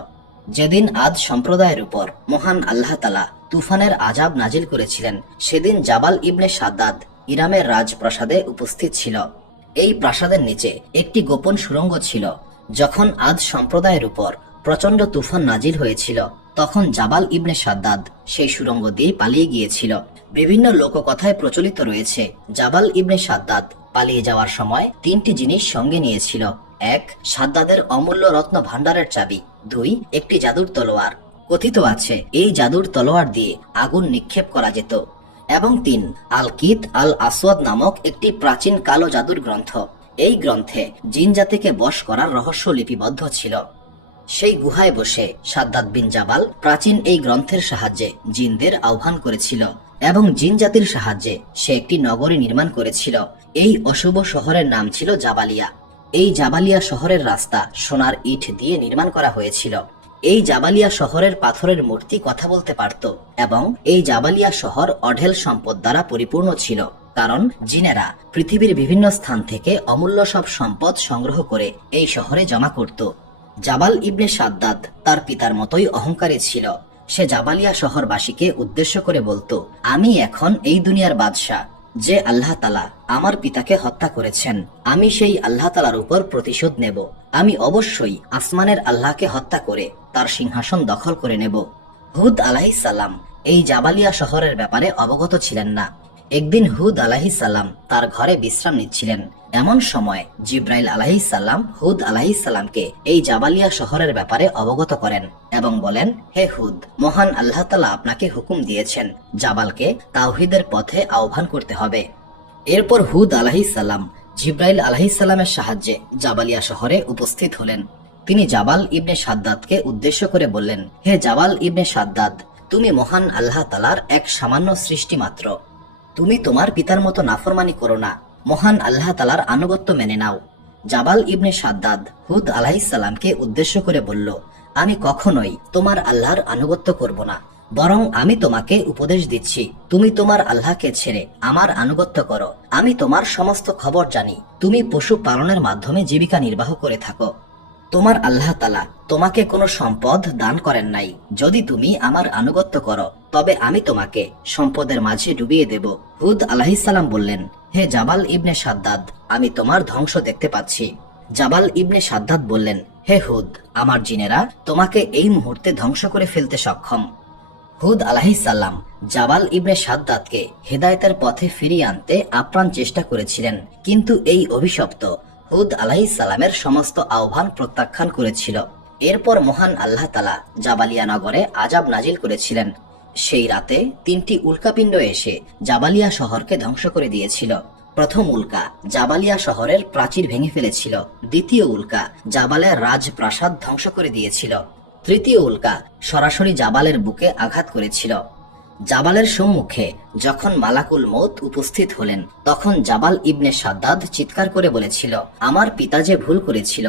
যেদিন আদ সম্প্রদায়ের উপর মহান আল্লাহ তাআলা তুফানের আযাব নাজিল করেছিলেন, সেদিন জাবাল ইবনে সাদ্দাদ ইরামের রাজপ্রাসাদে উপস্থিত ছিল। এই প্রাসাদের নিচে একটি গোপন সুড়ঙ্গ ছিল। যখন আদ সম্প্রদায়ের উপর প্রচন্ড তুফান নাজিল হয়েছিল, তখন জাবাল ইবনে সাদ্দাদ সেই সুড়ঙ্গ দিয়ে পালিয়ে গিয়েছিল। বিভিন্ন লোককথায় প্রচলিত রয়েছে, জাবাল ইবনে সাদ্দাদ পালিয়ে যাওয়ার সময় 3টি জিনিস সঙ্গে নিয়েছিল। 1, সাদ্দাদের অমূল্য রত্ন ভাণ্ডারের চাবি। 2, একটি জাদুর তলোয়ার। কথিত আছে এই জাদুর তলোয়ার দিয়ে আগুন নিক্ষেপ করা যেত। এবং 3, আল কিত আল আসওয়াদ নামক একটি প্রাচীন কালো জাদুর গ্রন্থ। এই গ্রন্থে জিন জাতিকে বশ করার রহস্য লিপিবদ্ধ ছিল। সেই গুহায় বসে সাদ্দাদ বিন জাবাল প্রাচীন এই গ্রন্থের সাহায্যে জিনদের আহ্বান করেছিল এবং জিন জাতির সাহায্যে সে একটি নগরী নির্মাণ করেছিল। এই অশুভ শহরের নাম ছিল জাবালিয়া। এই জাবালিয়া শহরের রাস্তা সোনার ইট দিয়ে নির্মাণ করা হয়েছিল। এই জাবালিয়া শহরের পাথরের মূর্তি কথা বলতে পারত এবং এই জাবালিয়া শহর অঢেল সম্পদ দ্বারা পরিপূর্ণ ছিল, কারণ জিনেরা পৃথিবীর বিভিন্ন স্থান থেকে অমূল্য সব সম্পদ সংগ্রহ করে এই শহরে জমা করত। জাবাল ইবনে সাদ্দাদ তার পিতার মতোই অহংকারী ছিল। সে জাবালিয়া শহরবাসীকে উদ্দেশ্য করে বলতো, আমি এখন এই দুনিয়ার বাদশাহ। যে আল্লাহ তাআলা আমার পিতাকে হত্যা করেছেন, আমি সেই আল্লাহ তাআলার উপর প্রতিশোধ নেব। আমি অবশ্যই আসমানের আল্লাহকে হত্যা করে তার সিংহাসন দখল করে নেব। হুদ আলাইহিস সালাম এই জাবালিয়া শহরের ব্যাপারে অবগত ছিলেন না। একদিন হুদ আলাইহিস সালাম তার ঘরে বিশ্রাম নিচ্ছিলেন। এমন সময় জিব্রাইল আলাইহিস সালাম হুদ আলাইহিস সালামকে এই জাবালিয়া শহরের ব্যাপারে অবগত করেন এবং বলেন, হে হুদ, মহান আল্লাহ তাআলা আপনাকে হুকুম দিয়েছেন জাবালকে তাওহীদের পথে আহ্বান করতে হবে। এরপর হুদ আলাইহিস সালাম জিব্রাইল আলাইহিস সালামের সাহায্যে জাবালিয়া শহরে উপস্থিত হলেন। তিনি জাবাল ইবনে সাদ্দাদকে উদ্দেশ্য করে বললেন, হে জাবাল ইবনে সাদ্দাদ, তুমি মহান আল্লাহ তাআলার এক সামান্য সৃষ্টি মাত্র। তুমি তোমার পিতার মতো নাফরমানি করো না, মহান আল্লাহ তাআলার আনুগত্য মেনে নাও। জাবাল ইবনে সাদ্দাদ হুদ আলাইহিস সালামকে উদ্দেশ্য করে বলল, আমি কখনোই তোমার আল্লাহর আনুগত্য করব না, বরং আমি তোমাকে উপদেশ দিচ্ছি, তুমি তোমার আল্লাহকে ছেড়ে আমার আনুগত্য করো। আমি তোমার সমস্ত খবর জানি। তুমি পশু পালনের মাধ্যমে জীবিকা নির্বাহ করে থাকো। তোমার আল্লাহ তাআলা তোমাকে কোনো সম্পদ দান করেন নাই। যদি তুমি আমার আনুগত্য করো, তবে আমি তোমাকে সম্পদের মাঝে ডুবিয়ে দেব। হুদ আলাইহিস সালাম বললেন, হে জাবাল ইবনে সাদ্দাদ, আমি তোমার ধ্বংস দেখতে পাচ্ছি। জাবাল ইবনে সাদ্দাদ বললেন, হে হুদ, আমার জিনেরা তোমাকে এই মুহূর্তে ধ্বংস করে ফেলতে সক্ষম। হুদ আলাইহিস সালাম জাবাল ইবনে সাদ্দাদকে হেদায়েতের পথে ফিরিয়ে আনতে আপ্রাণ চেষ্টা করেছিলেন, কিন্তু এই অভিশপ্ত হুদ আলাইহিস সালামের সমস্ত আহ্বান প্রত্যাখ্যান করেছিল। এরপর মহান আল্লাহ তাআলা জাবালিয়া নগরে আযাব নাজিল করেছিলেন। সেই রাতে 3টি উল্কাপিণ্ড এসে জাবালিয়া শহরকে ধ্বংস করে দিয়েছিল। প্রথম উল্কা জাবালিয়া শহরের প্রাচীর ভেঙে ফেলেছিল। দ্বিতীয় উল্কা জাবালের রাজপ্রাসাদ ধ্বংস করে দিয়েছিল। তৃতীয় উল্কা সরাসরি জাবালের বুকে আঘাত করেছিল। জাবালের সম্মুখে যখন মালাকুল মউত উপস্থিত হলেন, তখন জাবাল ইবনে সাদ্দাদ চিৎকার করে বলেছিল, আমার পিতা যে ভুল করেছিল,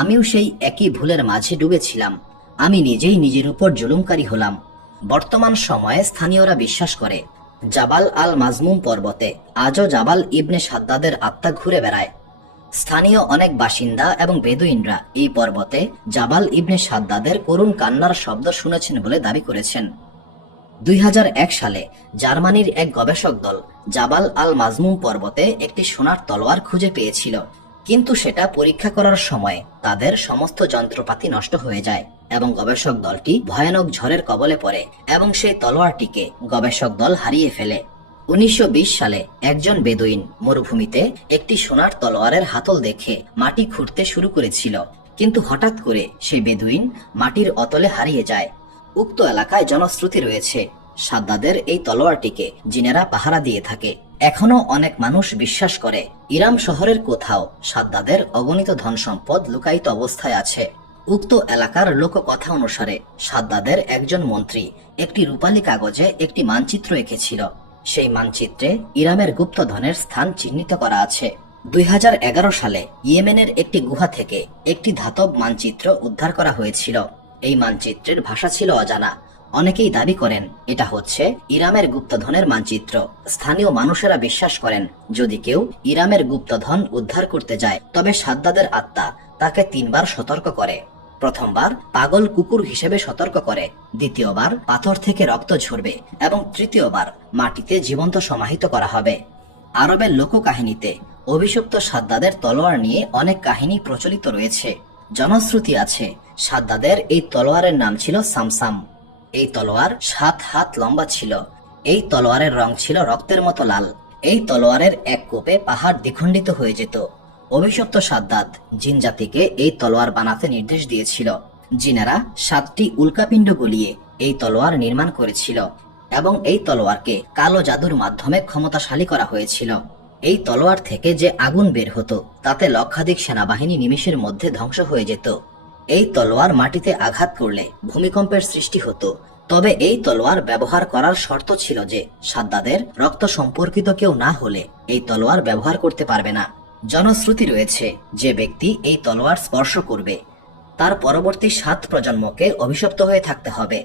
আমিও সেই একই ভুলের মাঝে ডুবেছিলাম। আমি নিজেই নিজের উপর জুলুমকারী হলাম। বর্তমান সময়ে স্থানীয়রা বিশ্বাস করে জাবাল আল মাজমুম পর্বতে আজও জাবাল ইবনে সাদ্দাদের আত্মা ঘুরে বেড়ায়। স্থানীয় অনেক বাসিন্দা এবং বেদুইনরা এই পর্বতে জাবাল ইবনে সাদ্দাদের করুণ কান্নার শব্দ শুনেছেন বলে দাবি করেছেন। 2001 সালে জার্মানির এক গবেষক দল জাবাল আল মাজমুম পর্বতে একটি সোনার তলোয়ার খুঁজে পেয়েছিল, কিন্তু সেটা পরীক্ষা করার সময় তাদের সমস্ত যন্ত্রপাতি নষ্ট হয়ে যায় এবং গবেষক দলটি ভয়ানক ঝড়ের কবলে পড়ে এবং সেই তলোয়ারটিকে গবেষক দল হারিয়ে ফেলে। 1920 সালে একজন বেদুইন মরুভূমিতে একটি সোনার তলোয়ারের হাতল দেখে মাটি খুঁড়তে শুরু করেছিল, কিন্তু হঠাৎ করে সেই বেদুইন মাটির অতলে হারিয়ে যায়। উক্ত এলাকায় জনশ্রুতি রয়েছে সাদ্দাদের এই তলোয়ারটিকে জিনেরা পাহারা দিয়ে থাকে। এখনো অনেক মানুষ বিশ্বাস করে ইরাম শহরের কোথাও সাদ্দাদের অগণিত ধন সম্পদ লুকায়িত অবস্থায় আছে। উক্ত এলাকার লোককথা অনুসারে সাদ্দাদের একজন মন্ত্রী একটি রূপালী কাগজে একটি মানচিত্র এঁকেছিল। সেই মানচিত্রে ইরামের গুপ্তধনের স্থান চিহ্নিত করা আছে। 2011 সালে ইয়েমেনের একটি গুহা থেকে একটি ধাতব মানচিত্র উদ্ধার করা হয়েছিল। এই মানচিত্রের ভাষা ছিল অজানা। অনেকেই দাবি করেন এটা হচ্ছে ইরামের গুপ্তধনের মানচিত্র। স্থানীয় মানুষেরা বিশ্বাস করেন যদি কেউ ইরামের গুপ্তধন উদ্ধার করতে যায় তবে সাদ্দাদের আত্মা তাকে 3বার সতর্ক করে। প্রথমবার পাগল কুকুর হিসেবে সতর্ক করে, দ্বিতীয়বার পাথর থেকে রক্ত ঝরবে এবং তৃতীয়বার মাটিতে জীবন্ত সমাহিত করা হবে। আরবের লোককাহিনীতে অভিশপ্ত সাদ্দাদের তলোয়ার নিয়ে অনেক কাহিনী প্রচলিত রয়েছে। জনশ্রুতি আছে সাদ্দাদের এই তলোয়ারের নাম ছিল সামসাম। এই তলোয়ার 7 হাত লম্বা ছিল। এই তলোয়ারের রং ছিল রক্তের মতো লাল। এই তলোয়ারের এক কোপে পাহাড় দ্বিখণ্ডিত হয়ে যেত। অভিশপ্ত সাদ্দাদ জিন জাতিকে এই তলোয়ার বানাতে নির্দেশ দিয়েছিল। জিনেরা 7টি উল্কাপিণ্ড গলিয়ে এই তলোয়ার নির্মাণ করেছিল এবং এই তলোয়ারকে কালো জাদুর মাধ্যমে ক্ষমতাশালী করা হয়েছিল। এই তলোয়ার থেকে যে আগুন বের হতো তাতে লক্ষাধিক সেনাবাহিনী নিমেষের মধ্যে ধ্বংস হয়ে যেত। এই তলোয়ার মাটিতে আঘাত করলে ভূমিকম্পের সৃষ্টি হতো। তবে এই তলোয়ার ব্যবহার করার শর্ত ছিল যে সাদ্দাদের রক্ত সম্পর্কিত কেউ না হলে এই তলোয়ার ব্যবহার করতে পারবে না। জনশ্রুতি রয়েছে যে ব্যক্তি এই তলোয়ার স্পর্শ করবে তার পরবর্তী 7 প্রজন্মকে অভিশপ্ত হয়ে থাকতে হবে।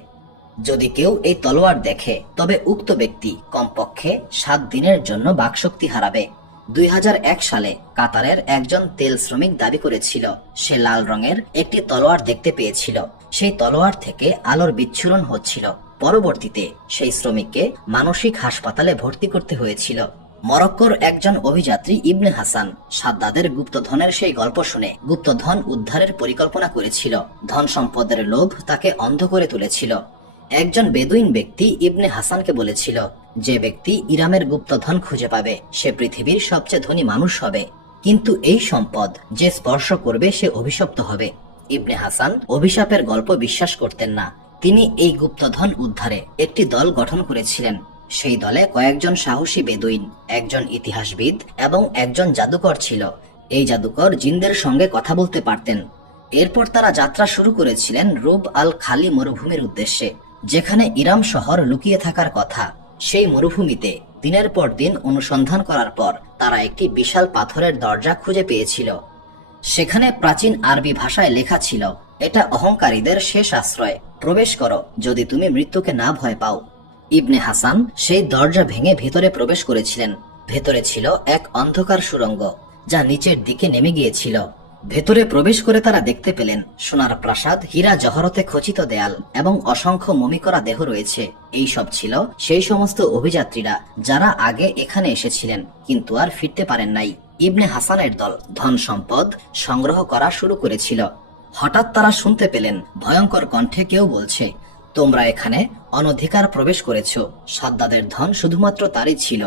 যদি কেউ এই তলোয়ার দেখে তবে উক্ত ব্যক্তি কমপক্ষে 7 দিনের জন্য বাকশক্তি হারাবে। 2001 সালে কাতারের একজন তেল শ্রমিক দাবি করেছিল সে লাল রঙের একটি তলোয়ার দেখতে পেয়েছিল। সেই তলোয়ার থেকে আলোর বিচ্ছুরণ হচ্ছিল। পরবর্তীতে সেই শ্রমিককে মানসিক হাসপাতালে ভর্তি করতে হয়েছিল। মরক্কোর একজন অভিযাত্রী ইবনে হাসান সাদ্দাদের গুপ্তধনের সেই গল্প শুনে গুপ্তধন উদ্ধারের পরিকল্পনা করেছিল। ধন সম্পদের লোভ তাকে অন্ধ করে তুলেছিল। একজন বেদুইন ব্যক্তি ইবনে হাসানকে বলেছিল যে ব্যক্তি ইরামের গুপ্তধন খুঁজে পাবে সে পৃথিবীর সবচেয়ে ধনী মানুষ হবে, কিন্তু এই সম্পদ যে স্পর্শ করবে সে অভিশপ্ত হবে। ইবনে হাসান অভিশাপের গল্প বিশ্বাস করতেন না। তিনি এই গুপ্তধন উদ্ধারে একটি দল গঠন করেছিলেন। সেই দলে কয়েকজন সাহসী বেদুইন, একজন ইতিহাসবিদ এবং একজন জাদুকর ছিল। এই জাদুকর জিনদের সঙ্গে কথা বলতে পারতেন। এরপর তারা যাত্রা শুরু করেছিলেন রুব আল খালি মরুভূমির উদ্দেশ্যে, যেখানে ইরাম শহর লুকিয়ে থাকার কথা। সেই মরুভূমিতে দিনের পর দিন অনুসন্ধান করার পর তারা একটি বিশাল পাথরের দরজা খুঁজে পেয়েছিল। সেখানে প্রাচীন আরবি ভাষায় লেখা ছিল, এটা অহংকারীদের শেষ আশ্রয়, প্রবেশ করো যদি তুমি মৃত্যুকে না ভয় পাও। ইবনে হাসান সেই দরজা ভেঙে ভেতরে প্রবেশ করেছিলেন। ভেতরে ছিল এক অন্ধকার সুড়ঙ্গ যা নিচের দিকে নেমে গিয়েছিল। ভেতরে প্রবেশ করে তারা দেখতে পেলেন সোনার প্রাসাদ, হীরা জহরতে খচিত দেয়াল এবং অসংখ্য মমি করা দেহ রয়েছে। এই সব ছিল সেই সমস্ত অভিযাত্রীরা যারা আগে এখানে এসেছিলেন কিন্তু আর ফিরতে পারেন নাই। ইবনে হাসানের দল ধন সম্পদ সংগ্রহ করা শুরু করেছিল। হঠাৎ তারা শুনতে পেলেন ভয়ঙ্কর কণ্ঠে কেউ বলছে, তোমরা এখানে অনধিকার প্রবেশ করেছ। সাদ্দাদের ধন শুধুমাত্র তারই ছিল।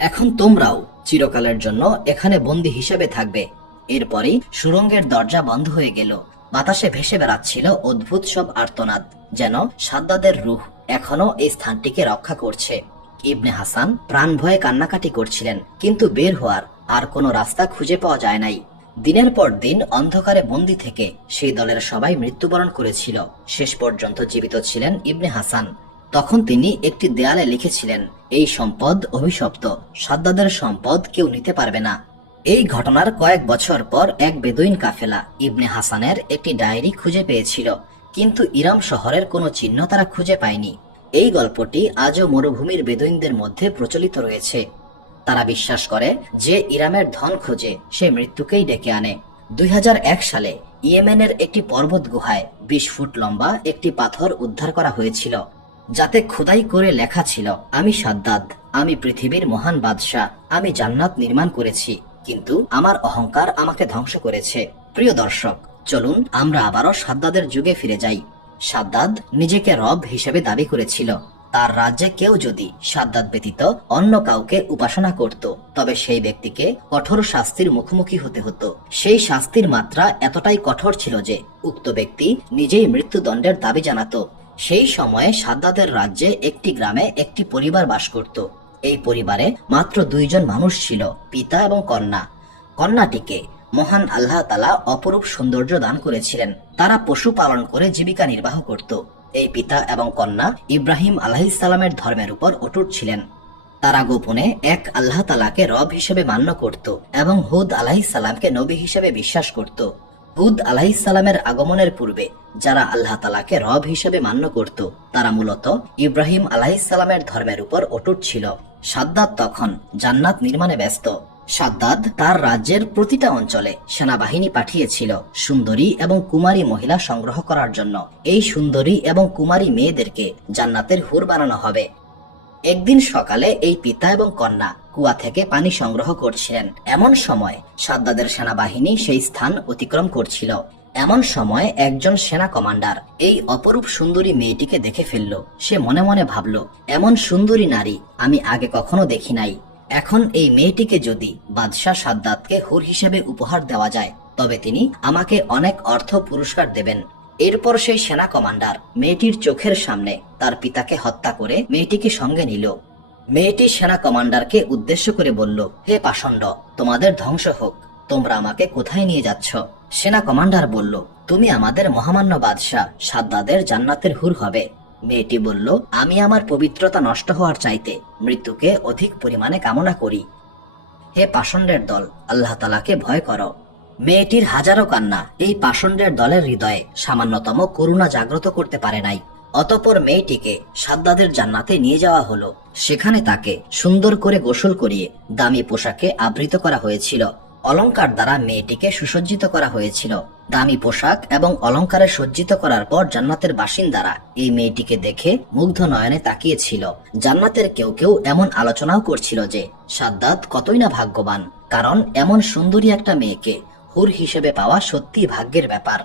এখন তোমরাও চিরকালের জন্য এখানে বন্দী হিসেবে থাকবে। এরপরই সুড়ঙ্গের দরজা বন্ধ হয়ে গেল। বাতাসে ভেসে বেড়াচ্ছিল অদ্ভুত সব আর্তনাদ, যেন সাদ্দাদের রূহ এখনো এই স্থানটিকে রক্ষা করছে। ইবনে হাসান প্রাণ ভয়ে কান্নাকাটি করছিলেন, কিন্তু বের হওয়ার আর কোনো রাস্তা খুঁজে পাওয়া যায় নাই। দিনের পর দিন অন্ধকারে বন্দী থেকে সেই দলের সবাই মৃত্যুবরণ করেছিল। শেষ পর্যন্ত জীবিত ছিলেন ইবনে হাসান। তখন তিনি একটি দেয়ালে লিখেছিলেন, এই সম্পদ অভিশপ্ত, সাদ্দাদের সম্পদ কেউ নিতে পারবে না। এই ঘটনার কয়েক বছর পর এক বেদুইন কাফেলা ইবনে হাসানের একটি ডায়েরি খুঁজে পেয়েছিল, কিন্তু ইরাম শহরের কোনো চিহ্ন তারা খুঁজে পায়নি। এই গল্পটি আজও মরুভূমির বেদুইনদের মধ্যে প্রচলিত রয়েছে। তারা বিশ্বাস করে যে ইরামের ধন খোঁজে সে মৃত্যুকেই ডেকে আনে। 2001 সালে ইয়েমেনের একটি পর্বত গুহায় 20 ফুট লম্বা একটি পাথর উদ্ধার করা হয়েছিল, যাতে খোদাই করে লেখা ছিল, আমি সাদ্দাদ, আমি পৃথিবীর মহান বাদশাহ, আমি জান্নাত নির্মাণ করেছি, কিন্তু আমার অহংকার আমাকে ধ্বংস করেছে। প্রিয় দর্শক, চলুন আমরা আবারও সাদ্দাদের যুগে ফিরে যাই। সাদ্দাদ নিজেকে রব হিসেবে দাবি করেছিল। তার রাজ্যে কেউ যদি সাদ্দাদ ব্যতীত অন্য কাউকে উপাসনা করত তবে সেই ব্যক্তিকে কঠোর শাস্তির মুখোমুখি হতে হতো। সেই শাস্তির মাত্রা এতটাই কঠোর ছিল যে উক্ত ব্যক্তি নিজেই মৃত্যুদণ্ডের দাবি জানাতো। সেই সময়ে সাদ্দাদের রাজ্যে একটি গ্রামে একটি পরিবার বাস করত। এই পরিবারে মাত্র 2 জন মানুষ ছিল, পিতা এবং কন্যা। কন্যাটিকে মহান আল্লাহ তাআলা অপরূপ সৌন্দর্য দান করেছিলেন। তারা পশু পালন করে জীবিকা নির্বাহ করত। এই পিতা এবং কন্যা ইব্রাহিম আলাইহিস সালামের ধর্মের উপর অটুট ছিলেন। তারা গোপনে এক আল্লাহ তাআলাকে রব হিসেবে মান্য করত এবং হুদ আলাইহিস সালামকে নবী হিসেবে বিশ্বাস করত। হুদ আলাইহিসসালামের আগমনের পূর্বে যারা আল্লাহ তাআলাকে রব হিসেবে মান্য করত তারা মূলত ইব্রাহিম আলাইহিসসালামের ধর্মের উপর অটুট ছিল। সাদ্দাদ তখন জান্নাত নির্মাণে ব্যস্ত। সাদ্দাদ তার রাজ্যের প্রতিটা অঞ্চলে সেনাবাহিনী পাঠিয়েছিল সুন্দরী এবং কুমারী মহিলা সংগ্রহ করার জন্য। এই সুন্দরী এবং কুমারী মেয়েদেরকে জান্নাতের হুর বানানো হবে। একদিন সকালে এই পিতা এবং কন্যা কুয়া থেকে পানি সংগ্রহ করছিলেন। এমন সময় সাদ্দাদের সেনাবাহিনী সেই স্থান অতিক্রম করছিল। এমন সময় একজন সেনা কমান্ডার এই অপরূপ সুন্দরী মেয়েটিকে দেখে ফেলল। সে মনে মনে ভাবল, এমন সুন্দরী নারী আমি আগে কখনো দেখি নাই। এখন এই মেয়েটিকে যদি বাদশাহ সাদ্দাতকে হুর হিসেবে উপহার দেওয়া যায় তবে তিনি আমাকে অনেক অর্থ পুরস্কার দেবেন। এরপর সেই সেনা কমান্ডার মেয়েটির চোখের সামনে তার পিতাকে হত্যা করে মেয়েটিকে সঙ্গে নিল। মেয়েটি সেনা কমান্ডারকে উদ্দেশ্য করে বলল, হে পাষণ্ড, তোমাদের ধ্বংস হোক, তোমরা আমাকে কোথায় নিয়ে যাচ্ছ? সেনা কমান্ডার বলল, তুমি আমাদের মহামান্য বাদশাহ সাদ্দাদের জান্নাতের হুর হবে। মেয়েটি বলল, আমি আমার পবিত্রতা নষ্ট হওয়ার চাইতে মৃত্যুকে অধিক পরিমাণে কামনা করি। হে পাষণ্ডের দল, আল্লাহ তাআলাকে ভয় করো। মেয়েটির হাজারো কান্না এই পাষণ্ডের দলের হৃদয়ে সামান্যতম করুণা জাগ্রত করতে পারে নাই। অতঃপর মেয়েটিকে সাদ্দাদের জান্নাতে নিয়ে যাওয়া হলো। সেখানে তাকে সুন্দর করে গোসল করিয়ে দামি পোশাকে আবৃত করা হয়েছিল। অলংকার দ্বারা মেয়েটিকে সুসজ্জিত করা হয়েছিল। দামি পোশাক এবং অলংকারে সজ্জিত করার পর জান্নাতের বাসিন্দারা এই মেয়েটিকে দেখে মুগ্ধ নয়নে তাকিয়েছিল। জান্নাতের কেউ কেউ এমন আলোচনাও করছিল যে সাদ্দাত কতই না ভাগ্যবান, কারণ এমন সুন্দরী একটা মেয়েকে হুর হিসেবে পাওয়া সত্যি ভাগ্যের ব্যাপার।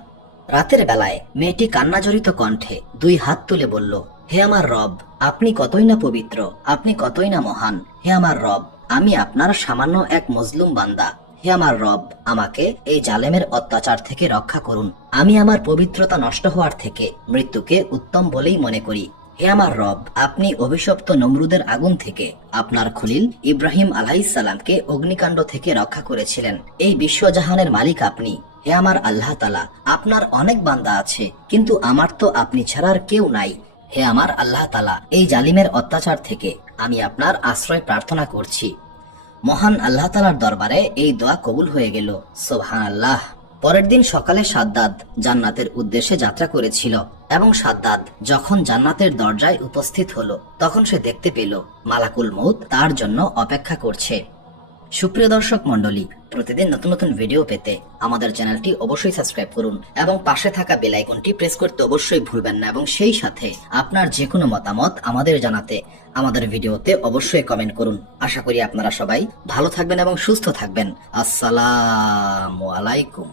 রাতের বেলায় মেয়েটি কান্নাজড়িত কণ্ঠে দুই হাত তুলে বলল, হে আমার রব, আপনি কতই না পবিত্র, আপনি কতই না মহান। হে আমার রব, আমি আপনার সামান্য এক মজলুম বান্দা। হে আমার রব, আমাকে এই জালেমের অত্যাচার থেকে রক্ষা করুন। আমি আমার পবিত্রতা নষ্ট হওয়ার থেকে মৃত্যুকে উত্তম বলেই মনে করি। হে আমার রব, আপনি অভিশপ্ত নমরুদের আগুন থেকে আপনার খলিল ইব্রাহিম আলাইহিসসালামকে অগ্নিকাণ্ড থেকে রক্ষা করেছিলেন। এই বিশ্বজাহানের মালিক আপনি। হে আমার আল্লাহ তাআলা, আপনার অনেক বান্দা আছে, কিন্তু আমার তো আপনি ছাড়ার কেউ নাই। হে আমার আল্লাহ তাআলা, এই জালিমের অত্যাচার থেকে আমি আপনার আশ্রয় প্রার্থনা করছি। মহান আল্লাহ তাআলার দরবারে এই দোয়া কবুল হয়ে গেল। সুবহানাল্লাহ। পরের দিন সকালে সাদ্দাদ জান্নাতের উদ্দেশ্যে যাত্রা করেছিল এবং সাদ্দাদ যখন জান্নাতের দরজায় উপস্থিত হলো তখন সে দেখতে পেল মালাকুল মউত তার জন্য অপেক্ষা করছে। সুপ্রিয় দর্শক মণ্ডলী, প্রতিদিন নতুন নতুন ভিডিও পেতে আমাদের চ্যানেলটি অবশ্যই সাবস্ক্রাইব করুন এবং পাশে থাকা বেল আইকনটি প্রেস করতে অবশ্যই ভুলবেন না, এবং সেই সাথে আপনার যে কোনো মতামত আমাদের জানাতে আমাদের ভিডিওতে অবশ্যই কমেন্ট করুন। আশা করি আপনারা সবাই ভালো থাকবেন এবং সুস্থ থাকবেন। আসসালামু আলাইকুম।